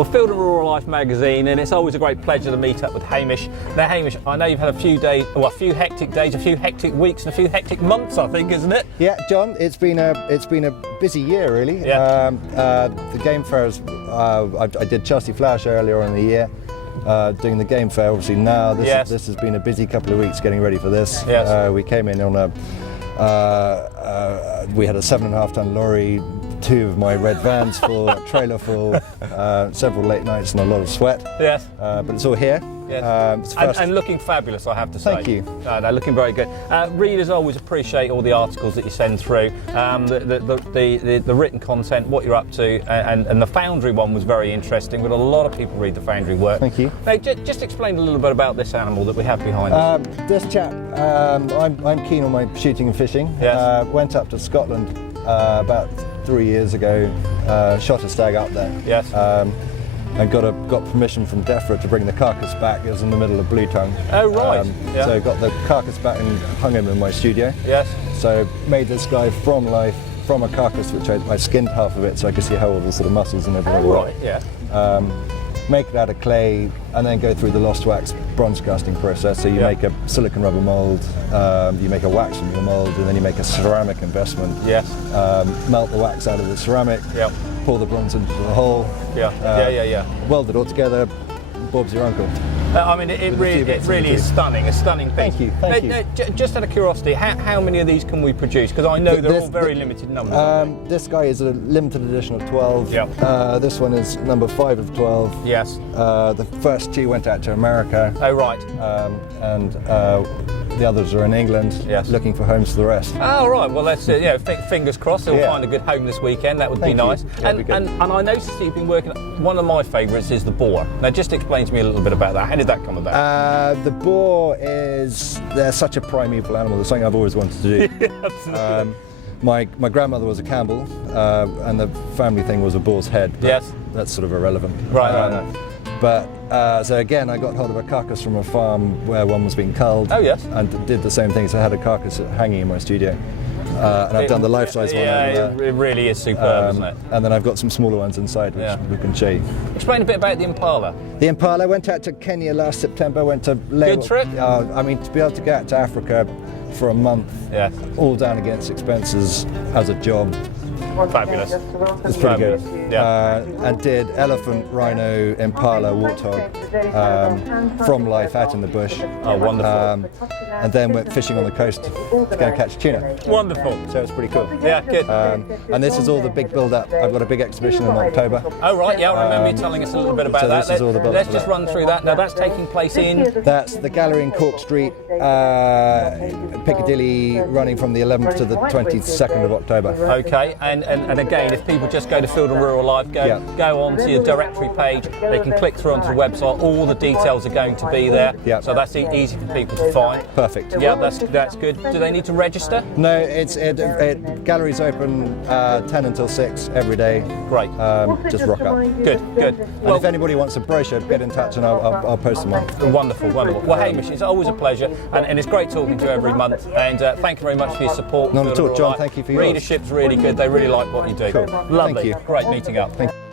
Well, Field and Rural Life magazine, and it's always a great pleasure to meet up with Hamish. Now, Hamish, I know you've had a few hectic days, a few hectic weeks, and a few hectic months, I think, isn't it? Yeah, John, it's been a busy year, really. Yeah. The Game Fairs, I did Chelsea Flower Show earlier on in the year, doing the Game Fair. Obviously now this has been a busy couple of weeks getting ready for this. Yes. We came in on we had a 7.5 ton lorry, 2 of my red vans full, a trailer full, several late nights and a lot of sweat. Yes. But it's all here. Yes. And looking fabulous, I have to say. Thank you. No, looking very good. Readers always appreciate all the articles that you send through, the written content, what you're up to, and the Foundry one was very interesting. But a lot of people read the Foundry work. Thank you. Now, just explain a little bit about this animal that we have behind us. This chap, I'm keen on my shooting and fishing. Yes. Went up to Scotland about 3 years ago, shot a stag up there. Yes. And got permission from DEFRA to bring the carcass back. It was in the middle of Blue Tongue. Oh, right. So got the carcass back and hung him in my studio. Yes. So made this guy from life, from a carcass, which I skinned half of it so I could see how all the sort of muscles and everything were. Right, yeah. Make it out of clay and then go through the lost wax bronze casting process. So you make a silicon rubber mould, you make a wax from your mould, and then you make a ceramic investment. Yes. Melt the wax out of the ceramic, Yep. pour the bronze into the hole. Yeah. Weld it all together. Bob's your uncle. I mean, it really is stunning, a stunning piece. Thank you, thank you. Just out of curiosity, how many of these can we produce? Because I know they're all very limited numbers. This guy is a limited edition of 12. Yep. This one is number 5 of 12. Yes. The first 2 went out to America. Oh, right. And the others are in England, looking for homes for the rest. Oh, right. Well, let's fingers crossed they'll find a good home this weekend. That would be nice. And I noticed that you've been working. One of my favourites is the boar. Now, just explain to me a little bit about that. How did that come about? The boar they're such a primeval animal. It's something I've always wanted to do. Yeah, absolutely. My grandmother was a Campbell, and the family thing was a boar's head. Yes. That's sort of irrelevant. Right. But so again, I got hold of a carcass from a farm where one was being culled. Oh, yes. And did the same thing. So I had a carcass hanging in my studio. And I've done the life-size one. Yeah, it really is superb, isn't it? And then I've got some smaller ones inside, which we can show you. Explain a bit about the Impala. The Impala went out to Kenya last September. Went to Good trip. I mean, to be able to get out to Africa for a month, all down against expenses as a job. Fabulous. It's pretty good. Yeah. And did elephant, rhino, impala, warthog from life out in the bush. Oh, wonderful. And then went fishing on the coast to go and catch tuna. Wonderful. So it's pretty cool. Yeah, good. And this is all the big build-up. I've got a big exhibition in October. Oh, right, yeah, I remember you telling us a little bit about that. This is all the build-up. Let's just run through that. Now, that's taking place in? That's the gallery in Cork Street, Piccadilly, running from the 11th to the 22nd of October. Okay, and again, if people just go to Field and Rural Life, go on to your directory page, they can click through onto the website, all the details are going to be there, so that's easy for people to find. Perfect. Yeah, that's good. Do they need to register? No, gallery's open 10 until 6 every day. Great. Just rock up. Good. And if anybody wants a brochure, get in touch and I'll post them on. Wonderful. Well, Hamish, it's always a pleasure, and it's great talking to you every month, and thank you very much for your support. Not at all, John, thank you for yours. Readership's really good, they really like what you do. Cool. Lovely. Thank you. Great meeting up. Thank you.